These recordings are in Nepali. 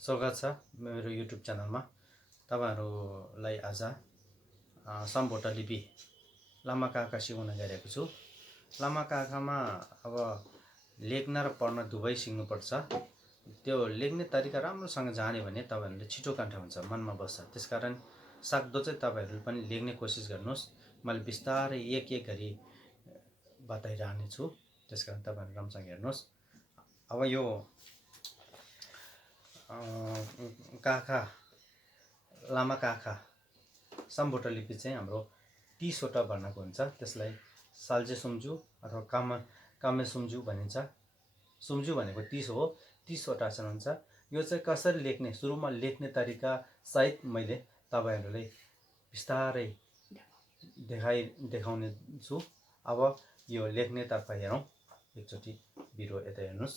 स्वागत छ मेरो युट्युब च्यानलमा। तपाईहरुलाई आज सम्बोटा लिपि लामा काका सिकाउन गइरहेको छु। लामा काकामा अब लेख्न र पढ्न दुवै सिक्नुपर्छ। त्यो लेख्ने तरिका राम्रोसँग जान्यो भने तपाईहरुले छिटो कण्ठ हुन्छ, मनमा बस्छ। त्यसकारण सक्दो चाहिँ तपाईहरुले पनि लेख्ने कोसिस गर्नुस्। मैले बिस्तारै एक गरी बताइरहने छु, त्यसकारण तपाईहरु राम्रोसँग हेर्नुस्। अब यो काका लामा काका सम्बोटा लिपि चाहिँ हाम्रो 30 वटा वर्णको हुन्छ। त्यसलाई साल्जे सुम्जु अथवा कामे सुम्जु भनिन्छ। सुम्जु भनेको 30 हो, 30 वटा अक्षर हुन्छ। यो चाहिँ कसरी लेख्ने, सुरुमा लेख्ने तरिका सहित मैले तपाईहरुलाई बिस्तारै देखाउने छु। अब यो लेख्ने तर्फ हेरौं। एकचोटी बिरो यता हेर्नुस्।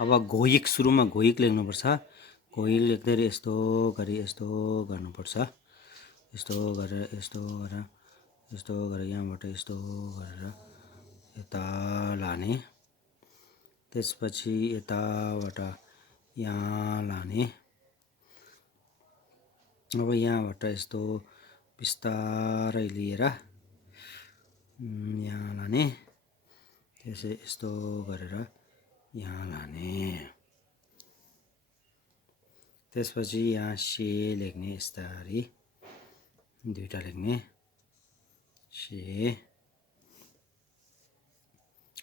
अब घोइक सुरुमा घोइक लेख्नुपर्छ। घोइक लेख्दै यस्तो गर्नुपर्छ। यस्तो गरेर यहाँबाट यस्तो गरेर यता लाने। त्यसपछि यताबाट यहाँ लाने। अब यहाँबाट यस्तो बिस्तारै लिएर यहाँ लाने। त्यसै यस्तो गरेर यहाँ लाने। त्यसपछि यहाँ से लेख्ने, यस्तारी दुईटा लेख्ने से।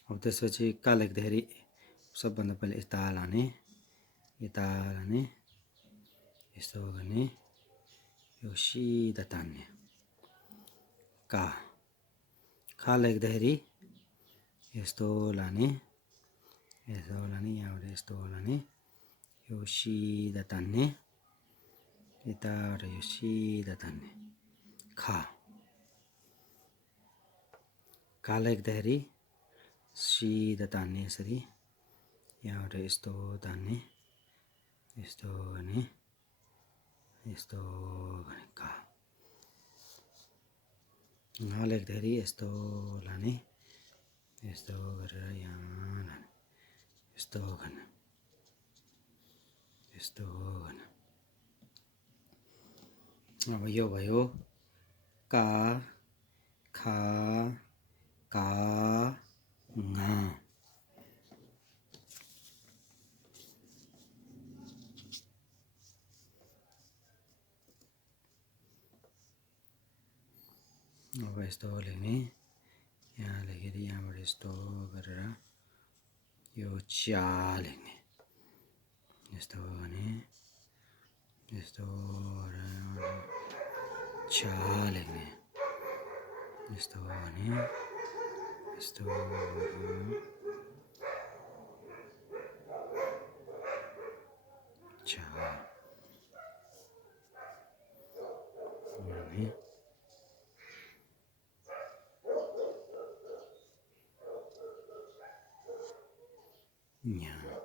अब त्यसपछि का लेख्दाखेरि सबभन्दा पहिले यता लाने, यस्तो गर्ने, यो सिधा तान्ने। खा लेख्दाखेरि यस्तो लाने, यहाँबाट यस्तो लाने, यो सिधा तान्ने, यताबाट यो सिधा तान्ने। का लेख्दाखेरि सिधा तान्ने, यसरी यहाँबाट यस्तो तान्ने, यस्तो गर्ने, यस्तो गर्ने। घा लेख्दाखेरि यस्तो लाने, यस्तो गरेर यहाँ लाने, यस्तो गर्ने, यस्तो गर्ने। अब यो भयो का खा का ङा। अब यस्तो लेख्ने, यहाँ लेखेर यहाँबाट यस्तो गरेर यो च्या लेख्ने, यस्तो गर्ने, यस्तो गरेर च्या लेख्ने, यस्तो गर्ने, यस्तो च्या गर्ने। यहाँ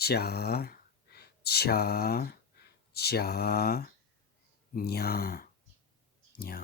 च्या छ्या च्या न्या न्या।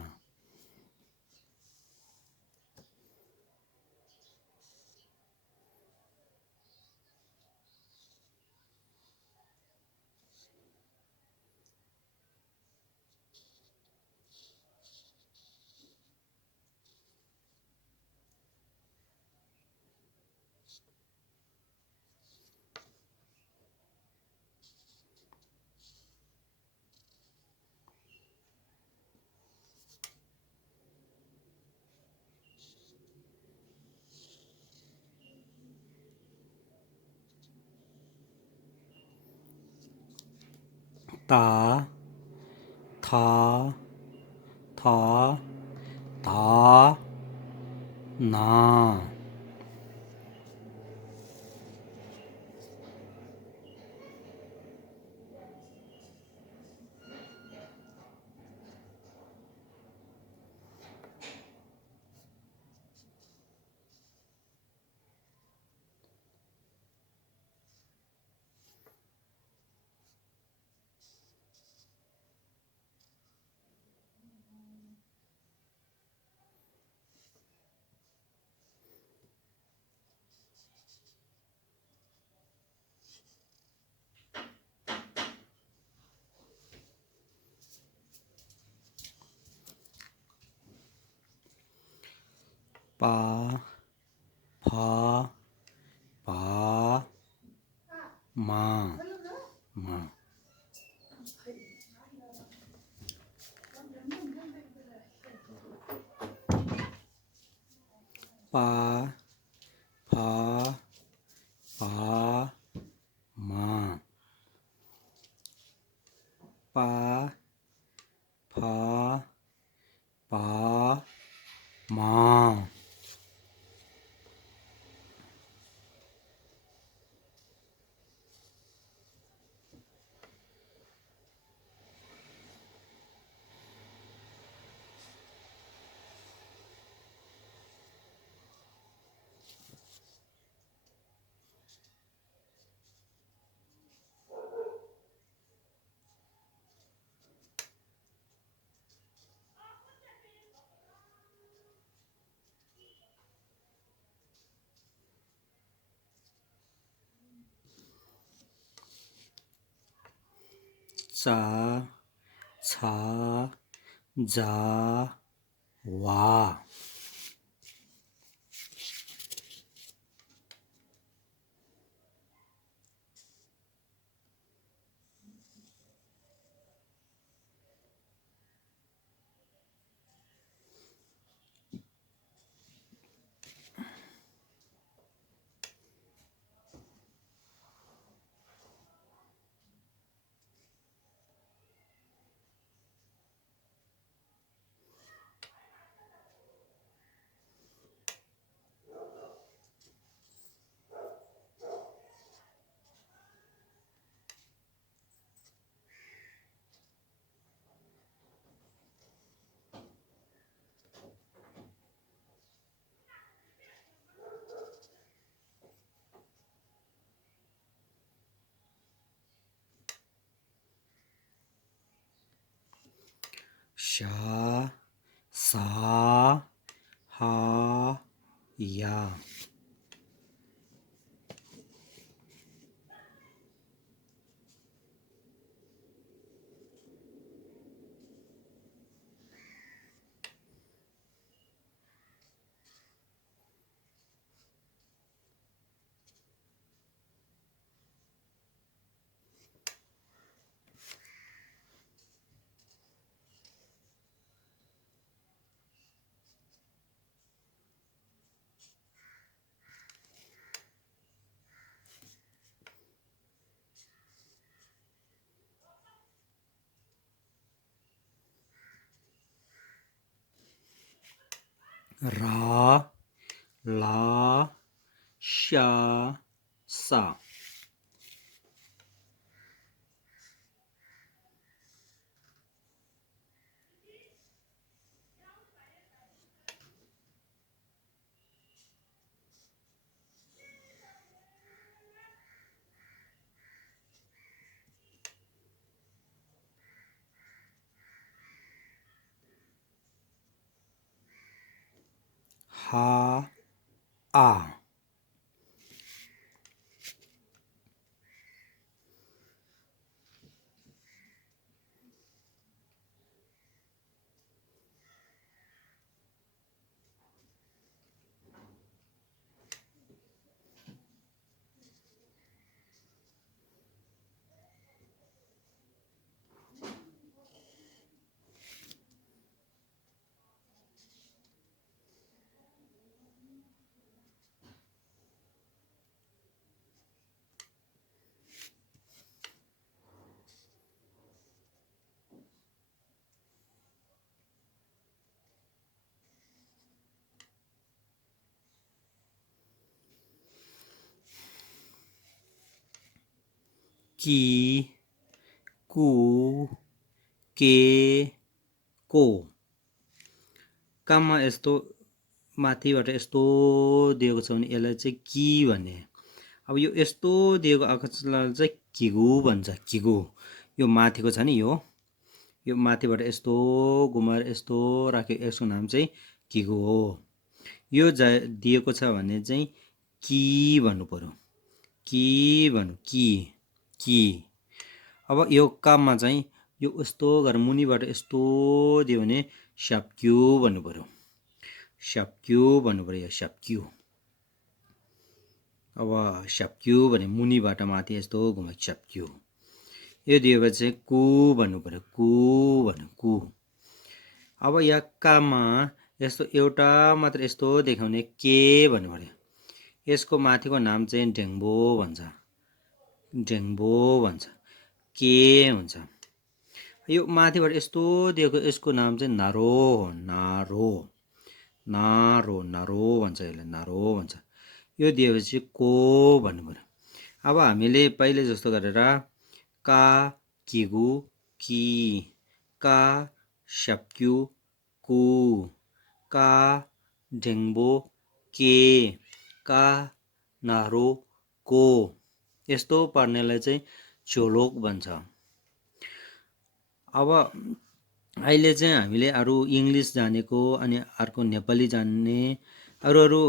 ता था धा ना। पा फा पा मा मा पा फा पा मा पा फा पा मा चा छा जा वा शा सा हा या रा ला शा सा हा आ की कु के को काममा यस्तो माथिबाट यस्तो दिएको छ भने यसलाई चाहिँ की भन्ने। अब यो यस्तो दिएको अक्षरलाई चाहिँ किगु भन्छ। किगु यो माथिको छ नि, यो माथिबाट यस्तो घुमाएर यस्तो राख्यो, यसको नाम चाहिँ किगु हो। यो दिएको छ भने चाहिँ की भन्नु पर्यो। की भन्नु, की। अब यो काममा चाहिँ यो यस्तो गरेर मुनिबाट यस्तो दियो भने स्याप्क्यु भन्नु पर्यो। स्याप्क्यू भन्नु पर्यो स्याप्क्यू। अब स्याप्क्यू भने मुनिबाट माथि यस्तो घुमेको स्याप्क्यू। यो दिएपछि चाहिँ कु भन्नु पर्यो कु भन्नु कु। अब यक्कामा यस्तो एउटा मात्र यस्तो देखाउने के भन्नु पर्यो। यसको माथिको नाम चाहिँ ढेङ्बो भन्छ ढेङ्बो भन्छ के हुन्छ। यो माथिबाट यस्तो दिएको यसको नाम चाहिँ नारो हो नारो नारो नारो भन्छ यसलाई नारो भन्छ। यो दिएपछि को भन्नु पर्यो। अब हामीले पहिले जस्तो गरेर का किगु कि का स्याप्क्यू कु का ढेङ्बो के का नारो को यस्तो पढ्नेलाई चाहिँ झोलोक भन्छ। अब अहिले चाहिँ हामीले अरू इङ्ग्लिस जानेको अनि अर्को नेपाली जान्ने अरू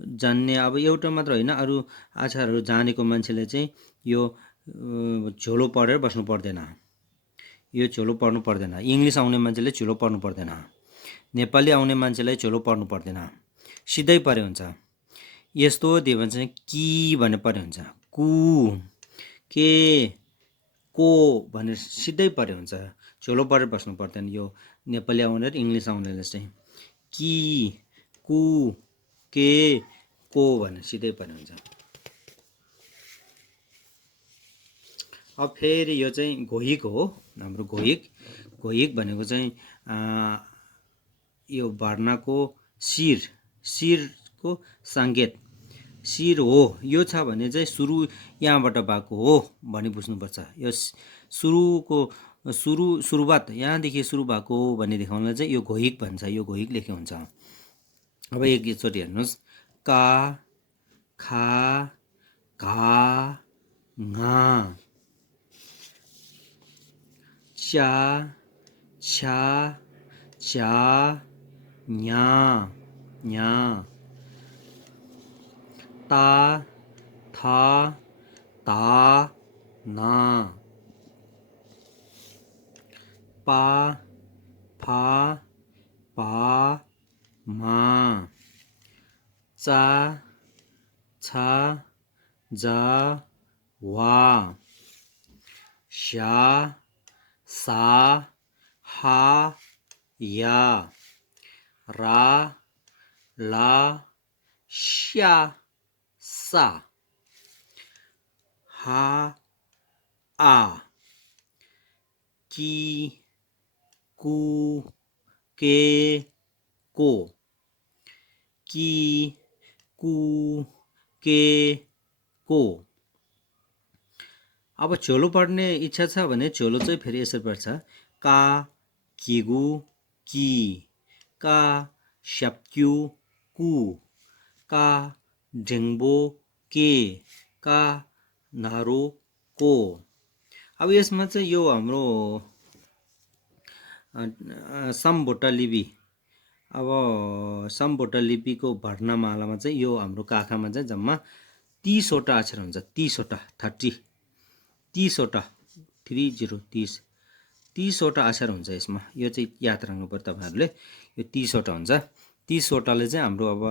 जान्ने अब एउटा मात्र होइन अरू आचारहरू जानेको मान्छेले चाहिँ यो झोलो पढेर बस्नु पर्दैन। यो झोलो पढ्नु पर्दैन। इङ्ग्लिस आउने मान्छेले झोलो पढ्नु पर्दैन। नेपाली आउने मान्छेलाई झोलो पढ्नु पर्दैन। सिधै पढे हुन्छ। यस्तो दियो भने चाहिँ कि भन्ने पढे हुन्छ कु के को भनेर सिधै पढे हुन्छ। झोलो पढेर बस्नु पर्दैन। यो नेपाली आउने र इङ्ग्लिस आउनेले चाहिँ कि कु के को भनेर सिधै पढे हुन्छ। अब फेरि यो चाहिँ घोइक हो हाम्रो घोइक। घोइक भनेको चाहिँ यो भर्नाको शिरको सङ्केत शिर हो। यो छ भने चाहिँ सुरु यहाँबाट भएको हो भनी बुझ्नुपर्छ। यो सुरुवात यहाँदेखि सुरु भएको हो भन्ने देखाउनलाई चाहिँ यो घोइक भन्छ। यो घोइक लेखे हुन्छ। अब एकचोटि हेर्नुहोस् का खा घा घा चा छा चा न्या न्या ता था ता ना पा फा पा मा चा छा जा वा शा सा हा या रा ला शा सा हा आ कि कु के को कि कु के को। अब झोलो पढ्ने इच्छा छ भने झोलो चाहिँ फेरि यसरी पढ्छ का किगु कि का स्याप्क्यू कु का ढेङ्बो के का नारो को। अब यसमा चाहिँ यो हाम्रो सम्भोटा लिपि अब सम्भोटा लिपिको भर्नामालामा चाहिँ यो हाम्रो काखामा चाहिँ जम्मा 30वटा अक्षर हुन्छ। 30वटा 30वटा 30वटा अक्षर हुन्छ यसमा। यो चाहिँ याद राख्नु पर्यो तपाईँहरूले। यो 30वटा हुन्छ। 30वटाले चाहिँ हाम्रो अब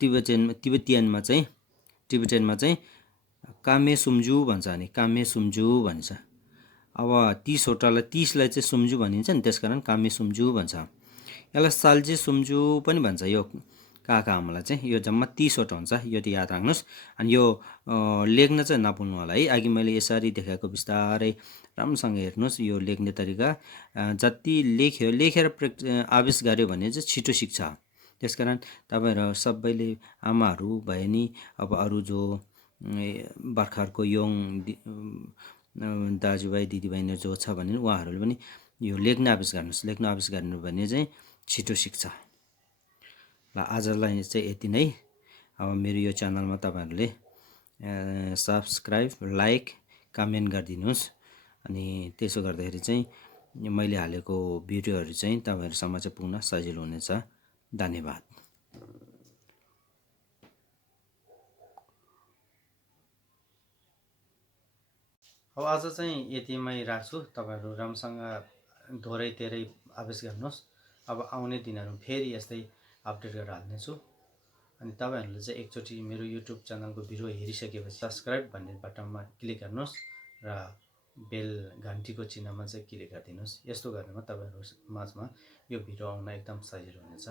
तिब्बतियनमा चाहिँ कामे सुम्जु भन्छ नि कामे सुम्जु भन्छ। अब 30वटालाई 30लाई चाहिँ सुम्जु भनिन्छ नि त्यसकारण कामे सुम्जु भन्छ। यसलाई साल्जे सुम्जु पनि भन्छ। यो काका आमालाई चाहिँ यो जम्मा 30वटा हुन्छ। यो त याद राख्नुहोस्। अनि यो लेख्न चाहिँ नभुल्नु होला है। अघि मैले यसरी देखाएको बिस्तारै राम्रोसँग हेर्नुहोस्। यो लेख्ने तरिका जति लेखेर आवेश गर्यो भने चाहिँ छिटो सिक्छ। त्यसकारण तपाईँहरू सबैले आमाहरू भए नि अब अरू जो भर्खरको यङ दाजुभाइ दिदीबहिनी जो छ भने उहाँहरूले पनि यो लेख्न अभ्यास गर्नुहोस्। लेख्न अभ्यास गर्नु भने चाहिँ छिटो सिक्छ। ल आजलाई चाहिँ यति नै। अब मेरो यो च्यानलमा तपाईँहरूले सब्सक्राइब लाइक कमेन्ट गरिदिनुहोस्। अनि त्यसो गर्दाखेरि चाहिँ मैले हालेको भिडियोहरू चाहिँ तपाईँहरूसम्म चाहिँ पुग्न सजिलो हुनेछ। धन्यवाद। अब आज चाहिँ यतिमै राख्छु। तपाईँहरू राम्रोसँग दोहोरै तेह्रै अभ्यास गर्नुहोस्। अब आउने दिनहरू फेरि यस्तै अपडेट गरेर हाल्नेछु। अनि तपाईहरुले चाहिँ एकचोटि मेरो युट्युब च्यानलको भिडियो हेरिसकेपछि सब्स्क्राइब भन्ने बटनमा क्लिक गर्नुहोस् र बेल घन्टीको चिन्हमा चाहिँ क्लिक गरिदिनुहोस्। यस्तो गर्नुमा तपाईहरु माझमा यो भिडियो आउन एकदम सजिलो हुनेछ।